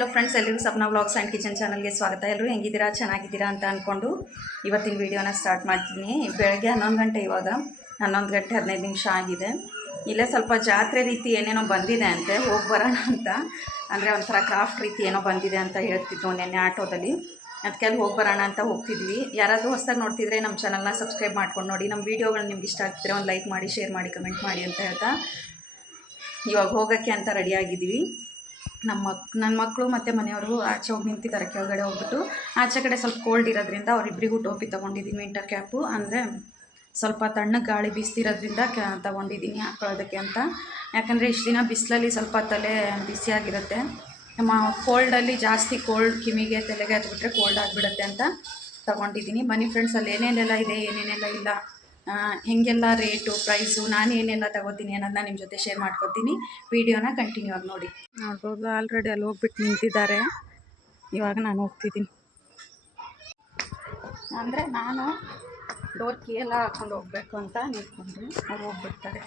Hello friends ಎಲ್ಲರಿಗೂ Sapna vlogs and kitchen ಚಾನಲ್ಗೆ ಸ್ವಾಗತ. ಎಲ್ಲರೂ ಹೆಂಗಿದ್ದೀರಾ? ಚೆನ್ನಾಗಿದ್ದೀರಾ ಅಂತ ಅಂದ್ಕೊಂಡು ಇವತ್ತಿನ ವೀಡಿಯೋನ ಸ್ಟಾರ್ಟ್ ಮಾಡ್ತೀನಿ. ಬೆಳಗ್ಗೆ ಹನ್ನೊಂದು ಗಂಟೆ ಇವಾಗ. ಹನ್ನೊಂದು ಗಂಟೆ ಹದಿನೈದು ನಿಮಿಷ ಆಗಿದೆ. ಇಲ್ಲೇ ಸ್ವಲ್ಪ ಜಾತ್ರೆ ರೀತಿ ಏನೇನೋ ಬಂದಿದೆ ಅಂತೆ. ಹೋಗಿ ಬರೋಣ ಅಂತ. ಅಂದರೆ ಒಂಥರ ಕ್ರಾಫ್ಟ್ ರೀತಿ ಏನೋ ಬಂದಿದೆ ಅಂತ ಹೇಳ್ತಿದ್ರು ನೆನ್ನೆ ಆಟೋದಲ್ಲಿ. ಅದಕ್ಕೆ ಅಲ್ಲಿ ಹೋಗಿ ಬರೋಣ ಅಂತ ಹೋಗ್ತಿದ್ವಿ. ಯಾರಾದರೂ ಹೊಸ್ದಾಗಿ ನೋಡ್ತಿದ್ರೆ ನಮ್ಮ ಚಾನಲ್ನ ಸಬ್ಸ್ಕ್ರೈಬ್ ಮಾಡ್ಕೊಂಡು ನೋಡಿ. ನಮ್ಮ ವೀಡಿಯೋಗಳು ನಿಮ್ಗೆ ಇಷ್ಟ ಆಗ್ತಿದ್ರೆ ಒಂದು ಲೈಕ್ ಮಾಡಿ ಶೇರ್ ಮಾಡಿ ಕಮೆಂಟ್ ಮಾಡಿ ಅಂತ ಹೇಳ್ತಾ ಇವಾಗ ಹೋಗೋಕ್ಕೆ ಅಂತ ರೆಡಿಯಾಗಿದ್ದೀವಿ ನಮ್ಮ ಮಕ್ ನನ್ನ ಮಕ್ಕಳು ಮತ್ತು ಮನೆಯವರು ಆಚೆ ಹೋಗಿ ನಿಂತಿದ್ದಾರೆ ಕೆಳಗಡೆ ಹೋಗ್ಬಿಟ್ಟು. ಆಚೆ ಕಡೆ ಸ್ವಲ್ಪ ಕೋಲ್ಡ್ ಇರೋದ್ರಿಂದ ಅವರಿಬ್ಬರಿಗೂ ಟೋಪಿ ತೊಗೊಂಡಿದ್ದೀನಿ ವಿಂಟರ್ ಕ್ಯಾಪು ಅಂದರೆ ಸ್ವಲ್ಪ ತಣ್ಣಗೆ ಗಾಳಿ ಬೀಸ್ತಿರೋದ್ರಿಂದ ಕ್ಯಾ ತೊಗೊಂಡಿದ್ದೀನಿ ಹಾಕೊಳ್ಳೋದಕ್ಕೆ ಅಂತ. ಯಾಕಂದರೆ ಇಷ್ಟು ದಿನ ಬಿಸಿಲಲ್ಲಿ ಸ್ವಲ್ಪ ತಲೆ ಬಿಸಿಯಾಗಿರುತ್ತೆ ನಮ್ಮ ಕೋಲ್ಡಲ್ಲಿ ಜಾಸ್ತಿ ಕೋಲ್ಡ್ ಕಿಮಿಗೆ ತಲೆಗೆ ಹತ್ಬಿಟ್ರೆ ಕೋಲ್ಡ್ ಆಗಿಬಿಡುತ್ತೆ ಅಂತ ತೊಗೊಂಡಿದ್ದೀನಿ ಬನ್ನಿ ಫ್ರೆಂಡ್ಸ್ ಅಲ್ಲಿ ಏನೇನೆಲ್ಲ ಇದೆ, ಏನೇನೆಲ್ಲ ಇಲ್ಲ? ಹೆಂಗೆಲ್ಲ ರೇಟು ಪ್ರೈಸು ನಾನು ಏನೆಲ್ಲ ತಗೋತೀನಿ ಅನ್ನೋದನ್ನ ನಿಮ್ಮ ಜೊತೆ ಶೇರ್ ಮಾಡ್ಕೊತೀನಿ. ವಿಡಿಯೋನ ಕಂಟಿನ್ಯೂ ಆಗಿ ನೋಡಿ. ನೋಡ್ಬೋದು? ಆಲ್ರೆಡಿ ಅಲ್ಲಿ ಹೋಗ್ಬಿಟ್ಟು ನಿಂತಿದ್ದಾರೆ. ಇವಾಗ ನಾನು ಹೋಗ್ತಿದ್ದೀನಿ. ಅಂದರೆ ನಾನು ಡೋರ್ ಕೀ ಎಲ್ಲ ಹಾಕೊಂಡು ಹೋಗಬೇಕು ಅಂತ ನಿಂತ್ಕೊಂಡ್ರೆ. ಅವ್ರು ಹೋಗ್ಬಿಡ್ತಾರೆ.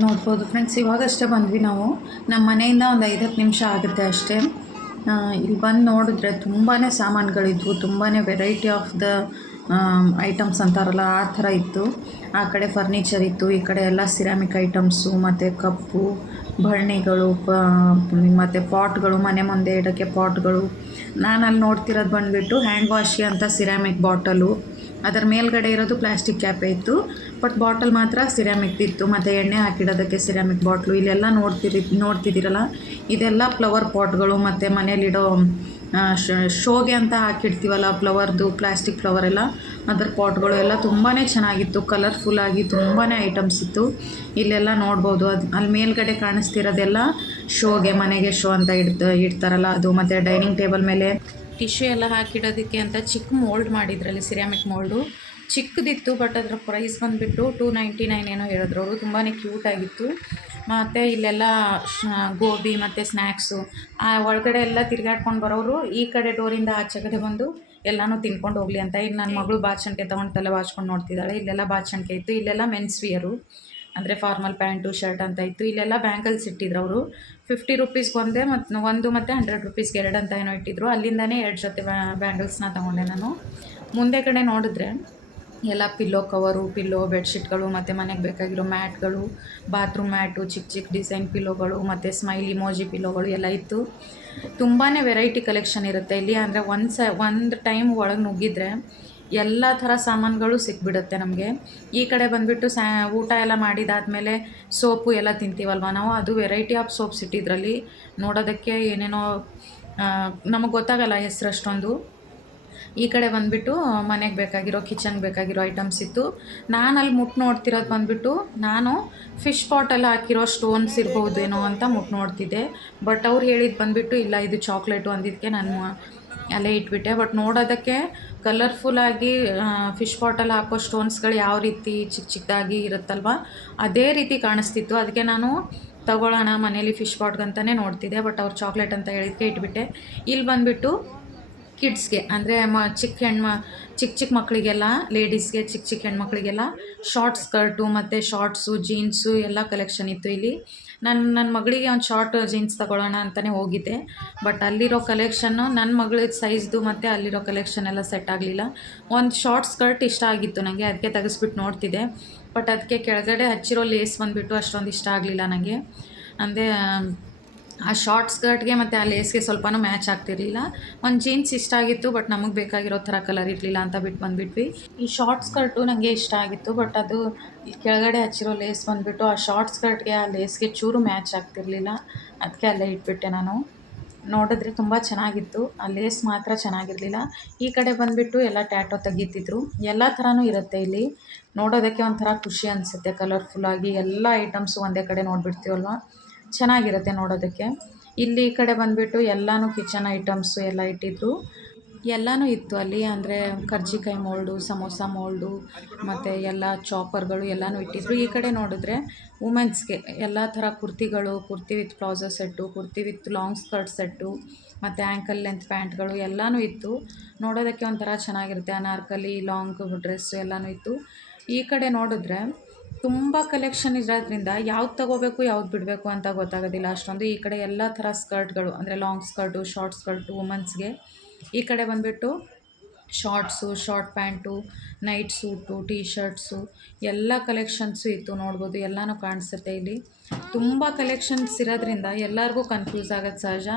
ನೋಡ್ಬೋದು ಫ್ರೆಂಡ್ಸ್ ಇವಾಗಷ್ಟೇ ಬಂದ್ವಿ ನಾವು. ನಮ್ಮ ಮನೆಯಿಂದ ಒಂದು ಐದು ಹತ್ತು ನಿಮಿಷ ಆಗುತ್ತೆ ಅಷ್ಟೇ. ಇಲ್ಲಿ ಬಂದು ನೋಡಿದ್ರೆ ತುಂಬಾ ಸಾಮಾನುಗಳಿದ್ವು ತುಂಬಾ ವೆರೈಟಿ ಆಫ್ ದ ಐಟಮ್ಸ್ ಅಂತಾರಲ್ಲ, ಆ ಥರ ಇತ್ತು. ಆ ಕಡೆ ಫರ್ನಿಚರ್ ಇತ್ತು, ಈ ಕಡೆ ಎಲ್ಲ ಸಿರಾಮಿಕ್ ಐಟಮ್ಸು ಮತ್ತು ಕಪ್ಪು ಭರಣಿಗಳು ಪ, ಮತ್ತು ಪಾಟ್ಗಳು ಮನೆ ಮುಂದೆ ಇಡೋಕ್ಕೆ ಪಾಟ್ಗಳು ನಾನು ಅಲ್ಲಿ ನೋಡ್ತಿರೋದು ಬಂದುಬಿಟ್ಟು ಹ್ಯಾಂಡ್ ವಾಶಿ ಅಂತ ಸಿರಾಮಿಕ್ ಬಾಟಲು ಅದರ ಮೇಲ್ಗಡೆ ಇರೋದು ಪ್ಲಾಸ್ಟಿಕ್ ಕ್ಯಾಪೆ ಇತ್ತು. ಬಟ್ ಬಾಟಲ್ ಮಾತ್ರ ಸಿರಾಮಿಕ್ ಇತ್ತು. ಮತ್ತು ಎಣ್ಣೆ ಹಾಕಿಡೋದಕ್ಕೆ ಸಿರಾಮಿಕ್ ಬಾಟ್ಲು ಇಲ್ಲೆಲ್ಲ ನೋಡ್ತಿರಿ, ನೋಡ್ತಿದ್ದೀರಲ್ಲ? ಇದೆಲ್ಲ ಫ್ಲವರ್ ಪಾಟ್ಗಳು ಮತ್ತು ಮನೇಲಿಡೋ ಶೋಗೆ ಅಂತ ಹಾಕಿಡ್ತೀವಲ್ಲ ಫ್ಲವರ್ದು ಪ್ಲಾಸ್ಟಿಕ್ ಫ್ಲವರ್ ಎಲ್ಲ, ಅದರ ಪಾಟ್ಗಳು ಎಲ್ಲ ತುಂಬಾ ಚೆನ್ನಾಗಿತ್ತು. ಕಲರ್ಫುಲ್ಲಾಗಿ ತುಂಬಾ ಐಟಮ್ಸ್ ಇತ್ತು. ಇಲ್ಲೆಲ್ಲ ನೋಡ್ಬೋದು. ಅದು ಅಲ್ಲಿ ಮೇಲ್ಗಡೆ ಕಾಣಿಸ್ತಿರೋದೆಲ್ಲ ಶೋಗೆ, ಮನೆಗೆ ಶೋ ಅಂತ ಇಡ್ತ, ಇಡ್ತಾರಲ್ಲ ಅದು. ಮತ್ತು ಡೈನಿಂಗ್ ಟೇಬಲ್ ಮೇಲೆ ಟಿಶ್ಯೂ ಎಲ್ಲ ಹಾಕಿಡೋದಕ್ಕೆ ಅಂತ ಚಿಕ್ಕ ಮೋಲ್ಡ್ ಮಾಡಿದ್ರಲ್ಲಿ ಸಿರಾಮಿಕ್ ಮೋಲ್ಡು ಚಿಕ್ಕದಿತ್ತು ಬಟ್ ಅದರ ಪ್ರೈಸ್ ಬಂದುಬಿಟ್ಟು ಟೂ ನೈಂಟಿ ನೈನ್ ಏನೋ ಹೇಳಿದ್ರು. ಅವರು ತುಂಬಾ ಕ್ಯೂಟಾಗಿತ್ತು ಮತ್ತು ಇಲ್ಲೆಲ್ಲ ಗೋಬಿ ಮತ್ತು ಸ್ನ್ಯಾಕ್ಸು ಒಳಗಡೆ ಎಲ್ಲ ತಿರ್ಗಾಡ್ಕೊಂಡು ಬರೋರು ಈ ಕಡೆ ಡೋರಿಂದ ಆಚೆ ಕಡೆ ಬಂದು ಎಲ್ಲನೂ ತಿನ್ಕೊಂಡು ಹೋಗಲಿ ಅಂತ. ಈಗ ನನ್ನ ಮಗಳು ಬಾಚಣಿಕೆ ತಗೊಂಡು ತಲೆ ಬಾಚ್ಕೊಂಡು ನೋಡ್ತಿದ್ದಾಳೆ. ಇಲ್ಲೆಲ್ಲ ಬಾಚಣಿಕೆ ಇತ್ತು. ಇಲ್ಲೆಲ್ಲ ಮೆನ್ಸ್ ವಿಯರು ಅಂದರೆ ಫಾರ್ಮಲ್ ಪ್ಯಾಂಟು ಶರ್ಟ್ ಅಂತ ಇತ್ತು. ಇಲ್ಲೆಲ್ಲ ಬ್ಯಾಂಗಲ್ಸ್ ಇಟ್ಟಿದ್ರು ಅವರು. ಫಿಫ್ಟಿ ರುಪೀಸ್ಗೆ ಒಂದೇ ಮತ್ತು ಒಂದು ಮತ್ತು ಹಂಡ್ರೆಡ್ ರುಪೀಸ್ಗೆ ಎರಡು ಅಂತ ಏನೋ ಇಟ್ಟಿದ್ರು. ಅಲ್ಲಿಂದನೇ ಎರಡು ಜೊತೆ ಬ್ಯಾಂಡಲ್ಸ್ನ ತೊಗೊಂಡೆ ನಾನು. ಮುಂದೆ ಕಡೆ ನೋಡಿದ್ರೆ ಎಲ್ಲ ಪಿಲ್ಲೋ ಕವರು ಪಿಲ್ಲೋ ಬೆಡ್ಶೀಟ್ಗಳು ಮತ್ತು ಮನೆಗೆ ಬೇಕಾಗಿರೋ ಮ್ಯಾಟ್ಗಳು ಬಾತ್ರೂಮ್ ಮ್ಯಾಟು ಚಿಕ್ಕ ಚಿಕ್ಕ ಡಿಸೈನ್ ಪಿಲ್ಲೋಗಳು ಮತ್ತು ಸ್ಮೈಲಿ ಇಮೋಜಿ ಪಿಲ್ಲೋಗಳು ಎಲ್ಲ ಇತ್ತು. ತುಂಬಾ ವೆರೈಟಿ ಕಲೆಕ್ಷನ್ ಇರುತ್ತೆ. ಇಲ್ಲಿ ಅಂದರೆ ಒಂದು ಸ, ಒಂದು ಟೈಮ್ ಒಳಗೆ ನುಗ್ಗಿದ್ರೆ ಎಲ್ಲ ಥರ ಸಾಮಾನುಗಳು ಸಿಕ್ಬಿಡುತ್ತೆ ನಮಗೆ. ಈ ಕಡೆ ಬಂದುಬಿಟ್ಟು ಸ್ಯಾ ಊಟ ಎಲ್ಲ ಮಾಡಿದಾದಮೇಲೆ ಸೋಪು ಎಲ್ಲ ತಿಂತೀವಲ್ವ ನಾವು? ಅದು ವೆರೈಟಿ ಆಫ್ ಸೋಪ್ಸ್ ಇಟ್ಟಿದ್ರಲ್ಲಿ. ನೋಡೋದಕ್ಕೆ ಏನೇನೋ ನಮಗೆ ಗೊತ್ತಾಗಲ್ಲ ಹೆಸ್ರು ಅಷ್ಟೊಂದು ಈ ಕಡೆ ಬಂದುಬಿಟ್ಟು ಮನೆಗೆ ಬೇಕಾಗಿರೋ ಕಿಚನ್ಗೆ ಬೇಕಾಗಿರೋ ಐಟಮ್ಸ್ ಇತ್ತು. ನಾನು ಅಲ್ಲಿ ಮುಟ್ಟು ನೋಡ್ತಿರೋದು ಬಂದುಬಿಟ್ಟು, ನಾನು ಫಿಶ್ ಪಾಟಲ್ಲಿ ಹಾಕಿರೋ ಸ್ಟೋನ್ಸ್ ಇರ್ಬೋದೇನೋ ಅಂತ ಮುಟ್ಟು ನೋಡ್ತಿದ್ದೆ. ಬಟ್ ಅವ್ರು ಹೇಳಿದ್ದು ಬಂದುಬಿಟ್ಟು, ಇಲ್ಲ, ಇದು ಚಾಕ್ಲೇಟು ಅಂದಿದ್ದಕ್ಕೆ ನಾನು ಅಲ್ಲೇ ಇಟ್ಬಿಟ್ಟೆ. ಬಟ್ ನೋಡೋದಕ್ಕೆ ಕಲರ್ಫುಲ್ಲಾಗಿ ಫಿಶ್ ಪಾಟಲ್ಲಿ ಹಾಕೋ ಸ್ಟೋನ್ಸ್ಗಳು ಯಾವ ರೀತಿ ಚಿಕ್ಕ ಚಿಕ್ಕದಾಗಿ ಇರುತ್ತಲ್ವ, ಅದೇ ರೀತಿ ಕಾಣಿಸ್ತಿತ್ತು. ಅದಕ್ಕೆ ನಾನು ತಗೊಳ್ಳೋಣ ಮನೇಲಿ ಫಿಶ್ ಪಾಟ್ಗಂತಲೇ ನೋಡ್ತಿದ್ದೆ. ಬಟ್ ಅವ್ರು ಚಾಕ್ಲೇಟ್ ಅಂತ ಹೇಳಿದ್ದಕ್ಕೆ ಇಟ್ಬಿಟ್ಟೆ. ಇಲ್ಲಿ ಬಂದುಬಿಟ್ಟು ಕಿಡ್ಸ್ಗೆ ಅಂದರೆ ಮ, ಚಿಕ್ಕ ಹೆಣ್ಮ, ಚಿಕ್ಕ ಚಿಕ್ಕ ಮಕ್ಕಳಿಗೆಲ್ಲ ಲೇಡೀಸ್ಗೆ ಚಿಕ್ಕ ಚಿಕ್ಕ ಹೆಣ್ಮಕ್ಳಿಗೆಲ್ಲ ಶಾರ್ಟ್ ಸ್ಕರ್ಟು ಮತ್ತು ಶಾರ್ಟ್ಸು ಜೀನ್ಸು ಎಲ್ಲ ಕಲೆಕ್ಷನ್ ಇತ್ತು ಇಲ್ಲಿ. ನನ್ನ ನನ್ನ ಮಗಳಿಗೆ ಒಂದು ಶಾರ್ಟ್ ಜೀನ್ಸ್ ತಗೊಳ್ಳೋಣ ಅಂತಲೇ ಹೋಗಿದ್ದೆ. ಬಟ್ ಅಲ್ಲಿರೋ ಕಲೆಕ್ಷನ್ನು ನನ್ನ ಮಗಳ ಸೈಜ್ದು ಮತ್ತು ಅಲ್ಲಿರೋ ಕಲೆಕ್ಷನ್ ಎಲ್ಲ ಸೆಟ್ ಆಗಲಿಲ್ಲ. ಒಂದು ಶಾರ್ಟ್ ಸ್ಕರ್ಟ್ ಇಷ್ಟ ಆಗಿತ್ತು ನನಗೆ ಅದಕ್ಕೆ ತೆಗೆಸ್ಬಿಟ್ಟು ನೋಡ್ತಿದ್ದೆ. ಬಟ್ ಅದಕ್ಕೆ ಕೆಳಗಡೆ ಹಚ್ಚಿರೋ ಲೇಸ್ ಬಂದುಬಿಟ್ಟು ಅಷ್ಟೊಂದು ಇಷ್ಟ ಆಗಲಿಲ್ಲ ನನಗೆ ಅಂದರೆ ಆ ಶಾರ್ಟ್ ಸ್ಕರ್ಟ್ಗೆ ಮತ್ತು ಆ ಲೇಸ್ಗೆ ಸ್ವಲ್ಪನೂ ಮ್ಯಾಚ್ ಆಗ್ತಿರಲಿಲ್ಲ. ಒಂದು ಜೀನ್ಸ್ ಇಷ್ಟ ಆಗಿತ್ತು ಬಟ್ ನಮಗೆ ಬೇಕಾಗಿರೋ ಥರ ಕಲರ್ ಇರಲಿಲ್ಲ ಅಂತ ಬಿಟ್ಟು ಬಂದುಬಿಟ್ವಿ. ಈ ಶಾರ್ಟ್ ಸ್ಕರ್ಟು ನನಗೆ ಇಷ್ಟ ಆಗಿತ್ತು ಬಟ್ ಅದು ಕೆಳಗಡೆ ಹಚ್ಚಿರೋ ಲೇಸ್ ಬಂದುಬಿಟ್ಟು ಆ ಶಾರ್ಟ್ ಸ್ಕರ್ಟ್ಗೆ ಆ ಲೇಸ್ಗೆ ಚೂರು ಮ್ಯಾಚ್ ಆಗ್ತಿರಲಿಲ್ಲ. ಅದಕ್ಕೆ ಅಲ್ಲೇ ಇಟ್ಬಿಟ್ಟೆ ನಾನು. ನೋಡಿದ್ರೆ ತುಂಬ ಚೆನ್ನಾಗಿತ್ತು. ಆ ಲೇಸ್ ಮಾತ್ರ ಚೆನ್ನಾಗಿರಲಿಲ್ಲ. ಈ ಕಡೆ ಬಂದುಬಿಟ್ಟು ಎಲ್ಲ ಟ್ಯಾಟೋ ತೆಗೀತಿದ್ರು. ಎಲ್ಲ ಥರನೂ ಇರುತ್ತೆ ಇಲ್ಲಿ. ನೋಡೋದಕ್ಕೆ ಒಂಥರ ಖುಷಿ ಅನಿಸುತ್ತೆ ಕಲರ್ಫುಲ್ಲಾಗಿ ಎಲ್ಲ ಐಟಮ್ಸು ಒಂದೇ ಕಡೆ ನೋಡಿಬಿಡ್ತೀವಲ್ವ? ಚೆನ್ನಾಗಿರುತ್ತೆ ನೋಡೋದಕ್ಕೆ. ಇಲ್ಲಿ ಈ ಕಡೆ ಬಂದುಬಿಟ್ಟು ಎಲ್ಲನೂ ಕಿಚನ್ ಐಟಮ್ಸು ಎಲ್ಲ ಇಟ್ಟಿದ್ರು. ಎಲ್ಲನೂ ಇತ್ತು ಅಲ್ಲಿ, ಅಂದರೆ ಕರ್ಜಿಕಾಯಿ ಮೋಲ್ಡು, ಸಮೋಸ ಮೋಲ್ಡು, ಮತ್ತು ಎಲ್ಲ ಚಾಪರ್ಗಳು ಎಲ್ಲನೂ ಇಟ್ಟಿದ್ರು. ಈ ಕಡೆ ನೋಡಿದ್ರೆ ವುಮೆನ್ಸ್ಗೆ ಎಲ್ಲ ಥರ ಕುರ್ತಿಗಳು, kurti with palazzo set kurti with long skirt set ಮತ್ತು ಆ್ಯಂಕಲ್ ಲೆಂತ್ ಪ್ಯಾಂಟ್ಗಳು ಎಲ್ಲನೂ ಇತ್ತು. ನೋಡೋದಕ್ಕೆ ಒಂಥರ ಚೆನ್ನಾಗಿರುತ್ತೆ. ಅನಾರ್ಕಲಿ ಲಾಂಗ್ ಡ್ರೆಸ್ಸು ಎಲ್ಲನೂ ಇತ್ತು. ಈ ಕಡೆ ನೋಡಿದ್ರೆ ತುಂಬ ಕಲೆಕ್ಷನ್ ಇರೋದ್ರಿಂದ ಯಾವ್ದು ತಗೋಬೇಕು, ಯಾವ್ದು ಬಿಡಬೇಕು ಅಂತ ಗೊತ್ತಾಗೋದಿಲ್ಲ. ಅಷ್ಟೊಂದು ಈ ಕಡೆ ಎಲ್ಲ ಥರ ಸ್ಕರ್ಟ್ಗಳು ಅಂದರೆ ಲಾಂಗ್ ಸ್ಕರ್ಟು ಶಾರ್ಟ್ ಸ್ಕರ್ಟು ವುಮೆನ್ಸ್ಗೆ ಈ ಕಡೆ ಬಂದುಬಿಟ್ಟು shorts, short pant, night suit T shirts ಎಲ್ಲ ಕಲೆಕ್ಷನ್ಸು ಇತ್ತು ನೋಡ್ಬೋದು, ಎಲ್ಲನೂ ಕಾಣಿಸುತ್ತೆ ಇಲ್ಲಿ. ತುಂಬ ಕಲೆಕ್ಷನ್ಸ್ ಇರೋದ್ರಿಂದ ಎಲ್ಲರಿಗೂ ಕನ್ಫ್ಯೂಸ್ ಆಗೋದು ಸಹಜ.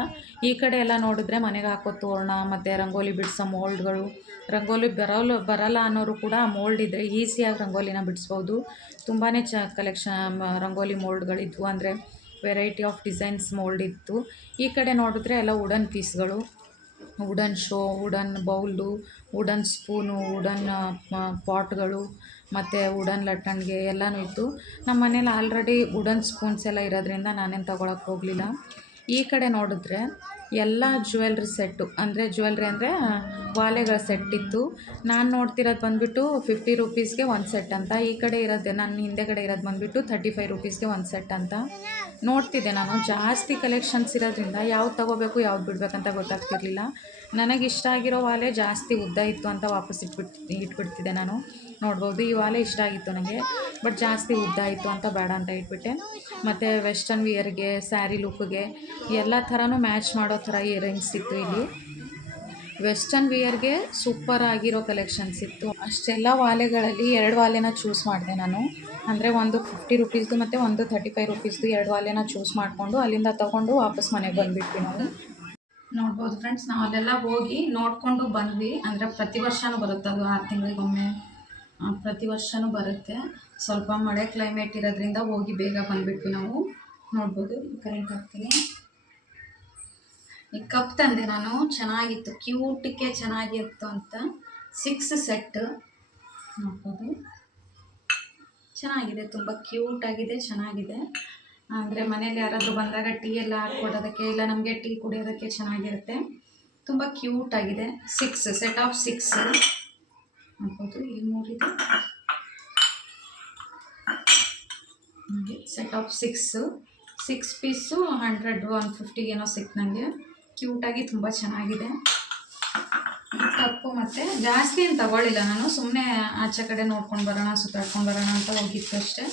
ಈ ಕಡೆ ಎಲ್ಲ ನೋಡಿದ್ರೆ ಮನೆಗೆ ಹಾಕೋ ತೋರಣ, ಮತ್ತು ರಂಗೋಲಿ ಬಿಡಿಸೋ ಮೋಲ್ಡ್ಗಳು ರಂಗೋಲಿ ಬರೋಲ್ಲ ಬರಲ್ಲ ಅನ್ನೋರು ಕೂಡ ಮೋಲ್ಡ್ ಇದ್ದರೆ ಈಸಿಯಾಗಿ ರಂಗೋಲಿನ ಬಿಡಿಸ್ಬೋದು. ತುಂಬಾ ಚ ಕಲೆಕ್ಷನ್ ರಂಗೋಲಿ ಮೋಲ್ಡ್ಗಳಿದ್ವು ಅಂದರೆ ವೆರೈಟಿ ಆಫ್ ಡಿಸೈನ್ಸ್ ಮೋಲ್ಡ್ ಇತ್ತು. ಈ ಕಡೆ ನೋಡಿದ್ರೆ ಎಲ್ಲ wooden ಪೀಸ್ಗಳು wooden show wooden bowl wooden spoon wooden ಪಾಟ್ಗಳು ಮತ್ತು ವುಡನ್ ಲಟ್ಟಣಿಗೆ ಎಲ್ಲನೂ ಇತ್ತು. ನಮ್ಮ ಮನೇಲಿ ಆಲ್ರೆಡಿ ವುಡನ್ ಸ್ಪೂನ್ಸ್ ಎಲ್ಲ ಇರೋದ್ರಿಂದ ನಾನೇನು ತಗೊಳಕ್ಕೆ ಹೋಗಲಿಲ್ಲ. ಈ ಕಡೆ ನೋಡಿದ್ರೆ ಎಲ್ಲ ಜ್ಯುವೆಲ್ರಿ ಸೆಟ್ಟು, ಅಂದರೆ ಜ್ಯುವೆಲ್ರಿ ಅಂದರೆ ವಾಲೆಗಳ ಸೆಟ್ ಇತ್ತು. ನಾನು ನೋಡ್ತಿರೋದು ಬಂದುಬಿಟ್ಟು ಫಿಫ್ಟಿ ರುಪೀಸ್ಗೆ ಒಂದು ಸೆಟ್ ಅಂತ. ಈ ಕಡೆ ಇರೋದು ನನ್ನ ಹಿಂದೆಗಡೆ ಇರೋದು ಬಂದುಬಿಟ್ಟು ತರ್ಟಿ ಫೈವ್ ರುಪೀಸ್ಗೆ ಒಂದು ಸೆಟ್ ಅಂತ. ನೋಡ್ತಿದ್ದೆ ನಾನು, ಜಾಸ್ತಿ ಕಲೆಕ್ಷನ್ಸ್ ಇರೋದ್ರಿಂದ ಯಾವ್ದು ತೊಗೋಬೇಕು, ಯಾವ್ದು ಬಿಡಬೇಕಂತ ಗೊತ್ತಾಗ್ತಿರ್ಲಿಲ್ಲ. ನನಗಿಷ್ಟ ಆಗಿರೋ ವಾಲೆ ಜಾಸ್ತಿ ಉದ್ದ ಇತ್ತು ಅಂತ ವಾಪಸ್ ಇಟ್ಬಿಟ್, ಇಟ್ಬಿಡ್ತಿದ್ದೆ ನಾನು. ನೋಡ್ಬೋದು. ಈ ವಾಲೆ ಇಷ್ಟ ಆಗಿತ್ತು ನನಗೆ. ಬಟ್ ಜಾಸ್ತಿ ಉದ್ದ ಇತ್ತು ಅಂತ ಬೇಡ ಅಂತ ಇಟ್ಬಿಟ್ಟೆ ಮತ್ತು ವೆಸ್ಟರ್ನ್ ವಿಯರ್ಗೆ ಸ್ಯಾರಿ ಲುಕ್ಗೆ ಎಲ್ಲ ಥರನೂ ಮ್ಯಾಚ್ ಮಾಡೋ ಥರ ಇಯರಿಂಗ್ಸ್ ಇತ್ತು ಇಲ್ಲಿ. ವೆಸ್ಟರ್ನ್ ವಿಯರ್ಗೆ ಸೂಪರ್ ಆಗಿರೋ ಕಲೆಕ್ಷನ್ಸ್ ಇತ್ತು. ಅಷ್ಟೆಲ್ಲ ವಾಲೆಗಳಲ್ಲಿ ಎರಡು ವಾಲೆನ ಚೂಸ್ ಮಾಡಿದೆ ನಾನು. ಅಂದರೆ ಒಂದು ಫಿಫ್ಟಿ ರುಪೀಸ್ದು ಮತ್ತು ಒಂದು ತರ್ಟಿ ಫೈವ್ ರುಪೀಸ್ದು ಎರಡು ವಾಲೆನ ಚೂಸ್ ಮಾಡಿಕೊಂಡು ಅಲ್ಲಿಂದ ತೊಗೊಂಡು ವಾಪಸ್ ಮನೆಗೆ ಬಂದುಬಿಟ್ವಿ ನಾವು. ನೋಡ್ಬೋದು ಫ್ರೆಂಡ್ಸ್ ನಾವು ಅಲ್ಲೆಲ್ಲ ಹೋಗಿ ನೋಡಿಕೊಂಡು ಬಂದ್ವಿ. ಅಂದರೆ ಪ್ರತಿ ವರ್ಷವೂ ಬರುತ್ತೆ ಅದು ಆರು ತಿಂಗಳಿಗೊಮ್ಮೆ. ಪ್ರತಿ ವರ್ಷವೂ ಬರುತ್ತೆ. ಸ್ವಲ್ಪ ಮಳೆ ಕ್ಲೈಮೇಟ್ ಇರೋದ್ರಿಂದ ಹೋಗಿ ಬೇಗ ಬಂದುಬಿಟ್ಟು ನಾವು. ನೋಡ್ಬೋದು ಕರೆಂಟ್ ಹಾಕ್ತೀನಿ ಈ ಕಪ್ ತಂದೆ ನಾನು, ಚೆನ್ನಾಗಿತ್ತು, ಕ್ಯೂಟಿಗೆ ಚೆನ್ನಾಗಿತ್ತು ಅಂತ. ಸಿಕ್ಸ್ ಸೆಟ್ ನೋಡ್ಬೋದು. ಚೆನ್ನಾಗಿದೆ, ತುಂಬ ಕ್ಯೂಟಾಗಿದೆ ಚೆನ್ನಾಗಿದೆ. ಅಂದರೆ ಮನೇಲಿ ಯಾರಾದರೂ ಬಂದಾಗ ಟೀ ಎಲ್ಲ ಹಾಕ್ಕೊಡೋದಕ್ಕೆ ಇಲ್ಲ ನಮಗೆ ಟೀ ಕುಡಿಯೋದಕ್ಕೆ ಚೆನ್ನಾಗಿರುತ್ತೆ. ತುಂಬ ಕ್ಯೂಟಾಗಿದೆ ಸಿಕ್ಸ್ ಸೆಟ್ ಆಫ್ ಸಿಕ್ಸ್ ನೋಡ್ಬೋದು ಈ ಮೂರಿದೆ set of six six piece hundred one ಫಿಫ್ಟಿಗೇನೋ ಸಿಕ್ತು ನನಗೆ ಕ್ಯೂಟಾಗಿ ತುಂಬ ಚೆನ್ನಾಗಿದೆ. ಕಪ್ಪು ಮತ್ತು ಜಾಸ್ತಿ ಏನು ತಗೊಳ್ಳಿಲ್ಲ ನಾನು. ಸುಮ್ಮನೆ ಆಚೆ ಕಡೆ ನೋಡ್ಕೊಂಡು ಬರೋಣ, ಸುತ್ತಾಡ್ಕೊಂಡು ಬರೋಣ ಅಂತ ಹೋಗಿತ್ತು ಅಷ್ಟೇ.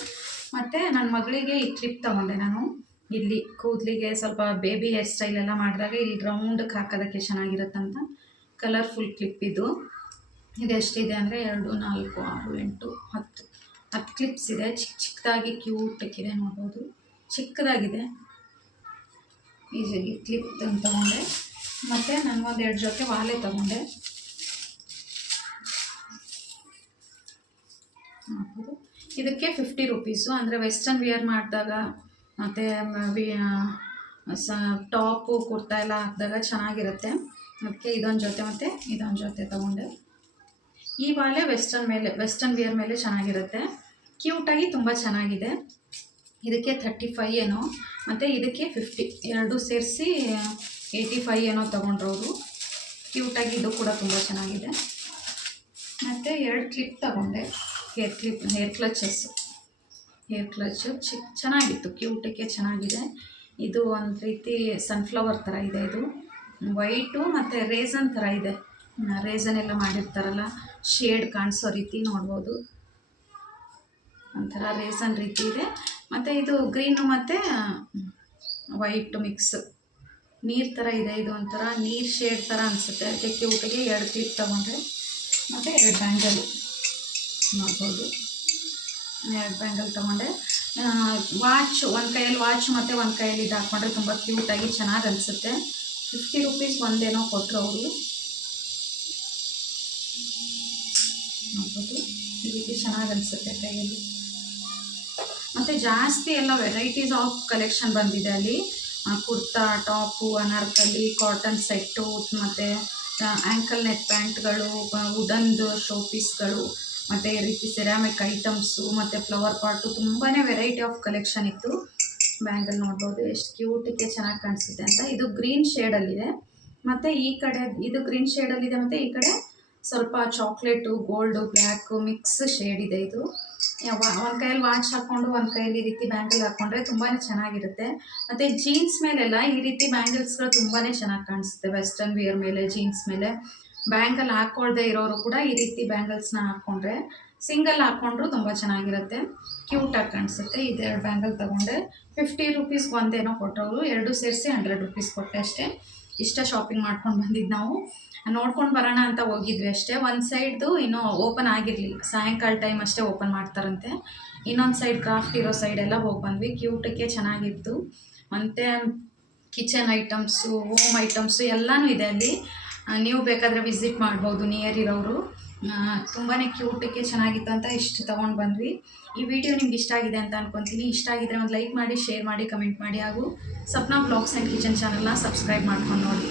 ಮತ್ತು ನನ್ನ ಮಗಳಿಗೆ ಈ ಟ್ರಿಪ್ ತೊಗೊಂಡೆ ನಾನು. ಇಲ್ಲಿ ಕೂದಲಿಗೆ ಸ್ವಲ್ಪ ಬೇಬಿ ಹೇರ್ ಸ್ಟೈಲ್ ಎಲ್ಲ ಮಾಡಿದಾಗ ಇಲ್ಲಿ ರೌಂಡಕ್ಕೆ ಹಾಕೋದಕ್ಕೆ ಚೆನ್ನಾಗಿರುತ್ತಂತ. ಕಲರ್ಫುಲ್ ಕ್ಲಿಪ್ ಇದು. ಇದು ಎಷ್ಟಿದೆ ಅಂದರೆ ಎರಡು, ನಾಲ್ಕು, ಆರು, ಎಂಟು, ಹತ್ತು. ಹತ್ತು ಕ್ಲಿಪ್ಸ್ ಇದೆ. ಚಿಕ್ಕ ಚಿಕ್ಕದಾಗಿ ಕ್ಯೂಟಕ್ಕಿದೆ ನೋಡ್ಬೋದು. ಚಿಕ್ಕದಾಗಿದೆ. ಈಸಿಯಾಗಿ ಕ್ಲಿಪ್ ತಂದು ತೊಗೊಂಡೆ. ಮತ್ತು ನನಗೊಂದು ಎರಡು ಜೊತೆ ವಾಲೆ ತೊಗೊಂಡೆ. ನೋಡ್ಬೋದು. ಇದಕ್ಕೆ ಫಿಫ್ಟಿ ರುಪೀಸು ಅಂದರೆ ವೆಸ್ಟರ್ನ್ ವಿಯರ್ ಮಾಡಿದಾಗ, ಮತ್ತು ಸ ಟಾಪು ಕುರ್ತಾ ಎಲ್ಲ ಹಾಕಿದಾಗ ಚೆನ್ನಾಗಿರುತ್ತೆ. ಅದಕ್ಕೆ ಇದೊಂದು ಜೊತೆ ಮತ್ತು ಇದೊಂದು ಜೊತೆ ತೊಗೊಂಡೆ. ಈ ಬಾಲೆ ವೆಸ್ಟರ್ನ್ ಮೇಲೆ ವೆಸ್ಟರ್ನ್ ವಿಯರ್ ಮೇಲೆ ಚೆನ್ನಾಗಿರುತ್ತೆ. ಕ್ಯೂಟಾಗಿ ತುಂಬ ಚೆನ್ನಾಗಿದೆ. ಇದಕ್ಕೆ ಥರ್ಟಿ ಫೈ ಏನೋ, ಮತ್ತು ಇದಕ್ಕೆ ಫಿಫ್ಟಿ ಎರಡು ಸೇರಿಸಿ ಏಯ್ಟಿ ಫೈವ್ ಏನೋ ತೊಗೊಂಡ್ರವರು. ಕ್ಯೂಟಾಗಿ ಇದು ಕೂಡ ತುಂಬ ಚೆನ್ನಾಗಿದೆ. ಮತ್ತು ಎರಡು ಕ್ಲಿಪ್ ತಗೊಂಡೆ. Hair clip hair clutches hair clutch ಚಿ ಚೆನ್ನಾಗಿತ್ತು. ಕ್ಯೂಟಕ್ಕೆ ಚೆನ್ನಾಗಿದೆ. ಇದು ಒಂದು ರೀತಿ ಸನ್ಫ್ಲವರ್ ಥರ ಇದೆ ಇದು. ವೈಟು ಮತ್ತು ರೇಸನ್ ಥರ ಇದೆ. ರೇಸನ್ ಎಲ್ಲ ಮಾಡಿರ್ತಾರಲ್ಲ ಶೇಡ್ ಕಾಣಿಸೋ ರೀತಿ ನೋಡ್ಬೋದು. ಒಂಥರ ರೇಸನ್ ರೀತಿ ಇದೆ. ಮತ್ತು ಇದು ಗ್ರೀನು ಮತ್ತು ವೈಟ್ ಮಿಕ್ಸ್ ನೀರು ಥರ ಇದೆ, ಇದು ಒಂಥರ ನೀರು ಶೇಡ್ ಥರ ಅನಿಸುತ್ತೆ. ಅದಕ್ಕೆ ಊಟಕ್ಕೆ ಎರಡು ಕ್ಲಿಪ್ ತೊಗೊಂಡ್ರೆ, ಮತ್ತು ಎರಡು ಬ್ಯಾಂಗಲ್ ನೋಡ್ಬೋದು. ಎರಡು ಬ್ಯಾಂಗಲ್ ತೊಗೊಂಡೆ ವಾಚ್ ಒಂದು ಕೈಯಲ್ಲಿ ವಾಚ್ ಮತ್ತು ಒಂದು ಕೈಯಲ್ಲಿ ಇದು ಹಾಕ್ಕೊಂಡ್ರೆ ತುಂಬ ಕ್ಯೂಟಾಗಿ ಚೆನ್ನಾಗಿ ಅನಿಸುತ್ತೆ. ಫಿಫ್ಟಿ ರುಪೀಸ್ ಒಂದೇನೋ ಕೊಟ್ಟರು ಅವರು. ರೀತಿ ಚೆನ್ನಾಗಿ ಅನಿಸುತ್ತೆ ಕೈಯಲ್ಲಿ. ಮತ್ತು ಜಾಸ್ತಿ ಎಲ್ಲ ವೆರೈಟೀಸ್ ಆಫ್ ಕಲೆಕ್ಷನ್ ಬಂದಿದೆ ಅಲ್ಲಿ. Kurta top Anarkali cotton set ಮತ್ತು ಆ್ಯಂಕಲ್ ನೆಕ್ ಪ್ಯಾಂಟ್ಗಳು ಉಡನ್ದು ಶೋ ಪೀಸ್ಗಳು ಮತ್ತು ಈ ರೀತಿ ಸೆರಾಮಿಕ್ ಐಟಮ್ಸು ಮತ್ತು ಫ್ಲವರ್ ಪಾಟು ತುಂಬಾ ವೆರೈಟಿ ಆಫ್ ಕಲೆಕ್ಷನ್ ಇತ್ತು. ಬ್ಯಾಂಗಲ್ ನೋಡ್ಬೋದು ಎಷ್ಟು ಕ್ಯೂಟಿಗೆ ಚೆನ್ನಾಗಿ ಕಾಣಿಸುತ್ತೆ ಅಂತ. ಇದು ಗ್ರೀನ್ ಶೇಡಲ್ಲಿದೆ ಮತ್ತು ಈ ಕಡೆ, ಇದು ಗ್ರೀನ್ ಶೇಡಲ್ಲಿದೆ ಮತ್ತು ಈ ಕಡೆ ಸ್ವಲ್ಪ chocolate gold black mix shade ಇದೆ ಇದು. ಒಂದು ಕೈಯಲ್ಲಿ ವಾಚ್ ಹಾಕ್ಕೊಂಡು ಒಂದು ಕೈಯಲ್ಲಿ ಈ ರೀತಿ ಬ್ಯಾಂಗಲ್ ಹಾಕ್ಕೊಂಡ್ರೆ ತುಂಬಾ ಚೆನ್ನಾಗಿರುತ್ತೆ. ಮತ್ತು ಜೀನ್ಸ್ ಮೇಲೆಲ್ಲ ಈ ರೀತಿ ಬ್ಯಾಂಗಲ್ಸ್ಗಳು ತುಂಬಾ ಚೆನ್ನಾಗಿ ಕಾಣಿಸುತ್ತೆ. ವೆಸ್ಟರ್ನ್ ವಿಯರ್ ಮೇಲೆ ಜೀನ್ಸ್ ಮೇಲೆ. ಬ್ಯಾಂಗಲ್ ಹಾಕ್ಕೊಳ್ದೇ ಇರೋರು ಕೂಡ ಈ ರೀತಿ ಬ್ಯಾಂಗಲ್ಸ್ನ ಹಾಕ್ಕೊಂಡ್ರೆ ಸಿಂಗಲ್ ಹಾಕ್ಕೊಂಡ್ರು ತುಂಬ ಚೆನ್ನಾಗಿರುತ್ತೆ. ಕ್ಯೂಟಾಗಿ ಕಾಣಿಸುತ್ತೆ. ಇದೆರಡು ಬ್ಯಾಂಗಲ್ ತೊಗೊಂಡೆ. ಫಿಫ್ಟಿ ರುಪೀಸ್ ಒಂದೇನೋ ಕೊಟ್ಟವರು. ಎರಡು ಸೇರಿಸಿ ಹಂಡ್ರೆಡ್ ರುಪೀಸ್ ಕೊಟ್ಟೆ ಅಷ್ಟೇ. ಇಷ್ಟ ಶಾಪಿಂಗ್ ಮಾಡ್ಕೊಂಡು ಬಂದಿದ್ದು ನಾವು. ನೋಡ್ಕೊಂಡು ಬರೋಣ ಅಂತ ಹೋಗಿದ್ವಿ ಅಷ್ಟೇ. ಒಂದು ಸೈಡ್ದು ಇನ್ನೂ ಓಪನ್ ಆಗಿರಲಿಲ್ಲ. ಸಾಯಂಕಾಲ ಟೈಮ್ ಅಷ್ಟೇ ಓಪನ್ ಮಾಡ್ತಾರಂತೆ. ಇನ್ನೊಂದು ಸೈಡ್ ಕ್ರಾಫ್ಟ್ ಇರೋ ಸೈಡೆಲ್ಲ ಹೋಗಿ ಬಂದ್ವಿ. ಕ್ಯೂಟಕ್ಕೆ ಚೆನ್ನಾಗಿತ್ತು. ಮತ್ತು ಕಿಚನ್ ಐಟಮ್ಸು ಹೋಮ್ ಐಟಮ್ಸು ಎಲ್ಲನೂ ಇದೆ ಅಲ್ಲಿ. ನೀವು ಬೇಕಾದರೆ ವಿಸಿಟ್ ಮಾಡ್ಬೋದು ನಿಯರ್ ಇರೋರು. ತುಂಬಾ ಕ್ಯೂಟಕ್ಕೆ ಚೆನ್ನಾಗಿತ್ತು ಅಂತ ಇಷ್ಟು ತೊಗೊಂಡು ಬಂದ್ವಿ. ಈ ವಿಡಿಯೋ ನಿಮ್ಗೆ ಇಷ್ಟ ಆಗಿದೆ ಅಂತ ಅನ್ಕೊತೀನಿ. ಇಷ್ಟ ಆಗಿದ್ರೆ ಒಂದು ಲೈಕ್ ಮಾಡಿ ಶೇರ್ ಮಾಡಿ ಕಮೆಂಟ್ ಮಾಡಿ ಹಾಗೂ ಸಪ್ನಾ ಬ್ಲಾಗ್ಸ್ ಆ್ಯಂಡ್ ಕಿಚನ್ ಚಾನಲ್ನ ಸಬ್ಸ್ಕ್ರೈಬ್ ಮಾಡ್ಕೊಂಡು ನೋಡಿ.